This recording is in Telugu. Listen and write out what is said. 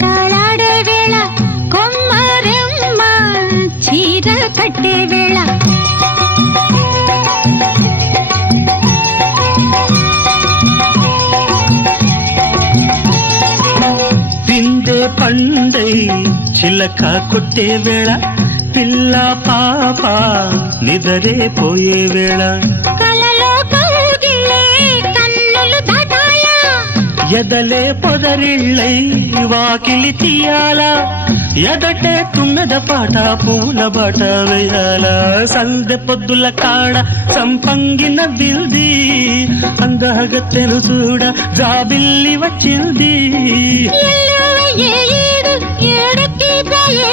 కాలాడే వేళ కొమ్మరెమ్మ చీర కట్టే వేళ పిందే పండై చిలక కొట్టే వేళ పిల్ల పాప నిదరే పోయే వేళ కలలో కౌగిలే కన్నులు దాటాయా ఎదలే పొదరిళ్ళై వాకిలి తీయాలా ఎదటే తుమ్మెద పాట పూల బాట వేయాల సందె పొద్దుల కాడ సంపంగిన బిల్ది అందగత్తెను చూడ జాబిల్లి వచ్చింది ఏడుకి పోయే